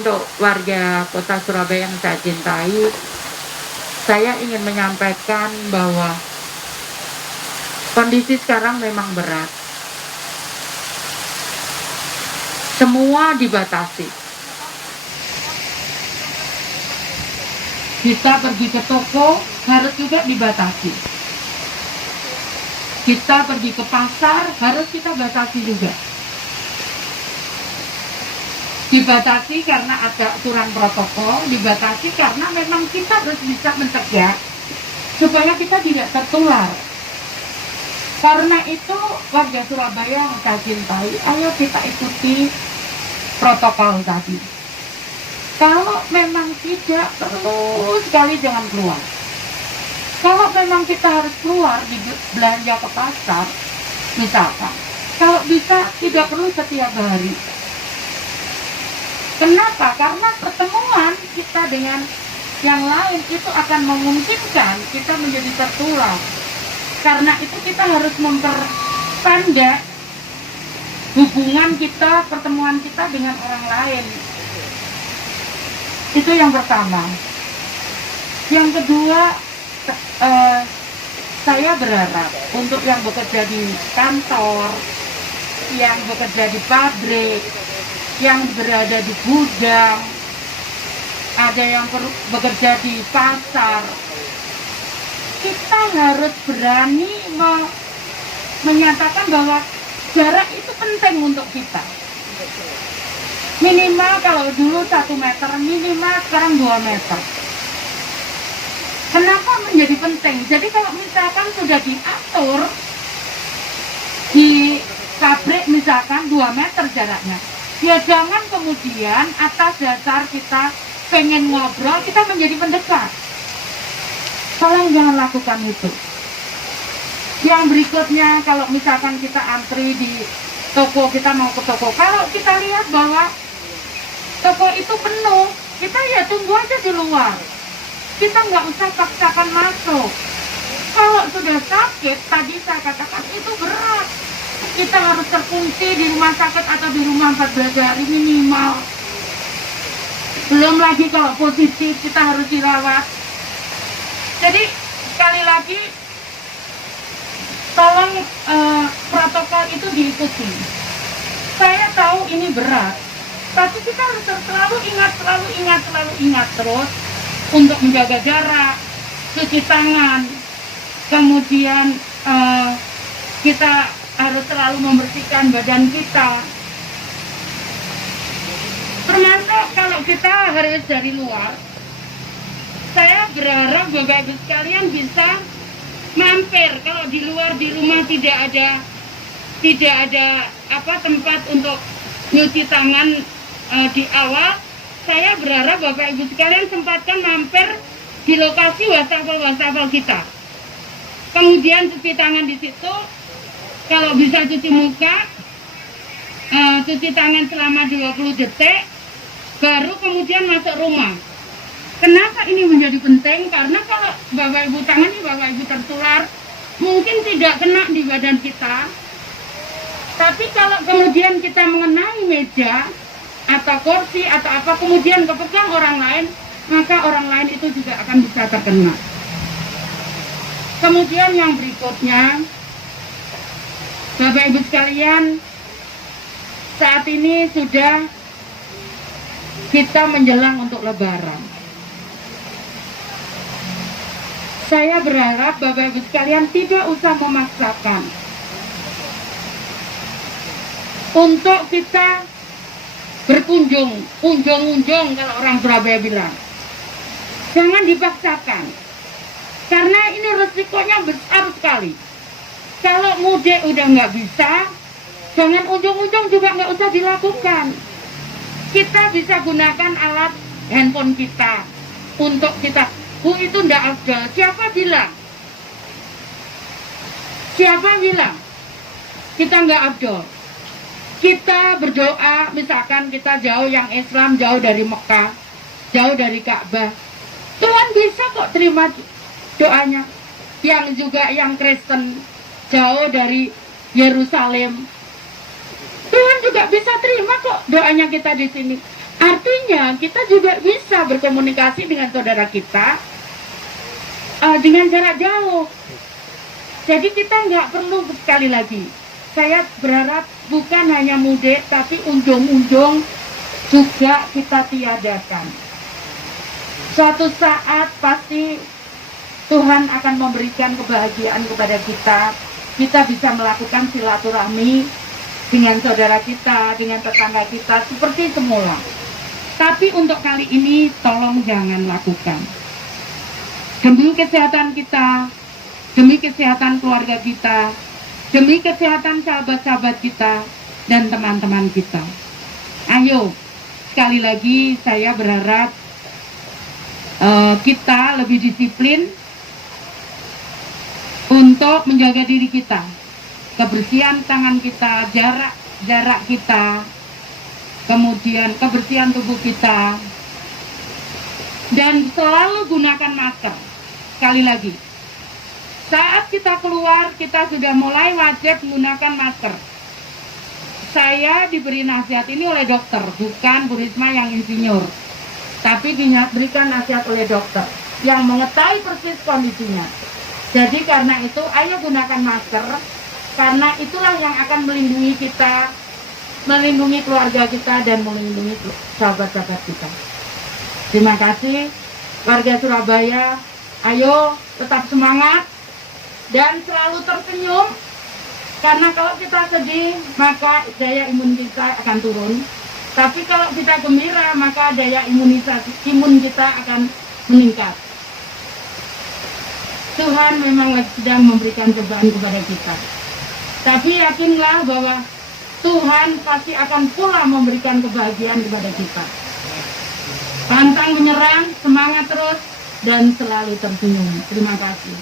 Untuk warga kota Surabaya yang saya cintai, saya ingin menyampaikan bahwa kondisi sekarang memang berat. Semua dibatasi. Kita pergi ke toko harus juga dibatasi. Kita pergi ke pasar harus kita batasi juga. Dibatasi karena ada aturan protokol, dibatasi karena memang kita harus bisa mencegah supaya kita tidak tertular. Karena itu warga Surabaya yang saya cintai, ayo kita ikuti protokol tadi. Kalau memang tidak perlu sekali jangan keluar. Kalau memang kita harus keluar di belanja ke pasar, misalkan, kalau bisa tidak perlu setiap hari. Kenapa? Karena pertemuan kita dengan yang lain itu akan memungkinkan kita menjadi tertular. Karena itu kita harus memperpendek hubungan kita, pertemuan kita dengan orang lain. Itu yang pertama. Yang kedua, saya berharap untuk yang bekerja di kantor, yang bekerja di pabrik, yang berada di gudang, ada yang bekerja di pasar, kita harus berani menyatakan bahwa jarak itu penting untuk kita. Minimal kalau dulu 1 meter, minimal sekarang 2 meter. Kenapa menjadi penting? Jadi kalau misalkan sudah diatur di pabrik misalkan 2 meter jaraknya, ya jangan kemudian atas dasar kita pengen ngobrol, kita menjadi mendekat. Tolong jangan lakukan itu. Yang berikutnya, kalau misalkan kita antri di toko, kita mau ke toko, kalau kita lihat bahwa toko itu penuh, kita ya tunggu aja di luar. Kita nggak usah paksakan masuk. Kalau sudah sakit, tadi saya katakan itu berat. Kita harus terfungsi di rumah sakit atau di rumah 14 hari minimal. Belum lagi kalau positif kita harus dirawat. Jadi sekali lagi tolong protokol itu diikuti. Saya tahu ini berat, tapi kita harus selalu ingat terus untuk menjaga jarak, cuci tangan, kemudian kita harus selalu membersihkan badan kita. Termasuk kalau kita harus dari luar, saya berharap Bapak Ibu sekalian bisa mampir. Kalau di luar di rumah tidak ada tempat untuk nyuci tangan di awal, saya berharap Bapak Ibu sekalian sempatkan mampir di lokasi wastafel kita. Kemudian cuci tangan di situ. Kalau bisa cuci muka, cuci tangan selama 20 detik, baru kemudian masuk rumah. Kenapa ini menjadi penting? Karena kalau Bapak Ibu tangan ini Bapak Ibu tertular, mungkin tidak kena di badan kita. Tapi kalau kemudian kita mengenai meja, atau kursi, atau apa, kemudian kepegang orang lain, maka orang lain itu juga akan bisa terkena. Kemudian yang berikutnya, Bapak Ibu sekalian, saat ini sudah kita menjelang untuk Lebaran. Saya berharap Bapak Ibu sekalian tidak usah memaksakan untuk kita berkunjung kalau orang Surabaya bilang. Jangan dipaksakan, karena ini resikonya besar sekali. Kalau mudik udah nggak bisa, jangan ujung-ujung juga nggak usah dilakukan. Kita bisa gunakan alat handphone kita untuk kita. Itu nggak afdal. Siapa bilang? Kita nggak afdal? Kita berdoa, misalkan kita jauh yang Islam, jauh dari Mekah, jauh dari Ka'bah. Tuhan bisa kok terima doanya. Yang juga yang Kristen, jauh dari Yerusalem, Tuhan juga bisa terima kok doanya kita di sini. Artinya kita juga bisa berkomunikasi dengan saudara kita dengan jarak jauh. Jadi kita nggak perlu, sekali lagi, saya berharap bukan hanya mudik, tapi unjung-unjung juga kita tiadakan. Suatu saat pasti Tuhan akan memberikan kebahagiaan kepada kita. Kita bisa melakukan silaturahmi dengan saudara kita, dengan tetangga kita, seperti semula. Tapi untuk kali ini, tolong jangan lakukan. Demi kesehatan kita, demi kesehatan keluarga kita, demi kesehatan sahabat-sahabat kita, dan teman-teman kita. Ayo, sekali lagi saya berharap kita lebih disiplin untuk menjaga diri kita, kebersihan tangan kita, jarak kita, kemudian kebersihan tubuh kita, dan selalu gunakan masker. Sekali lagi, saat kita keluar, kita sudah mulai wajib menggunakan masker. Saya diberi nasihat ini oleh dokter, bukan Bu Risma yang insinyur, tapi diberikan nasihat oleh dokter yang mengetahui persis kondisinya. Jadi karena itu, ayo gunakan masker, karena itulah yang akan melindungi kita, melindungi keluarga kita, dan melindungi sahabat-sahabat kita. Terima kasih warga Surabaya, ayo tetap semangat dan selalu tersenyum, karena kalau kita sedih maka daya imun kita akan turun, tapi kalau kita gembira maka daya imun kita akan meningkat. Tuhan memang sedang memberikan cobaan kepada kita, tapi yakinlah bahwa Tuhan pasti akan pula memberikan kebahagiaan kepada kita. Pantang menyerang, semangat terus, dan selalu tersenyum. Terima kasih.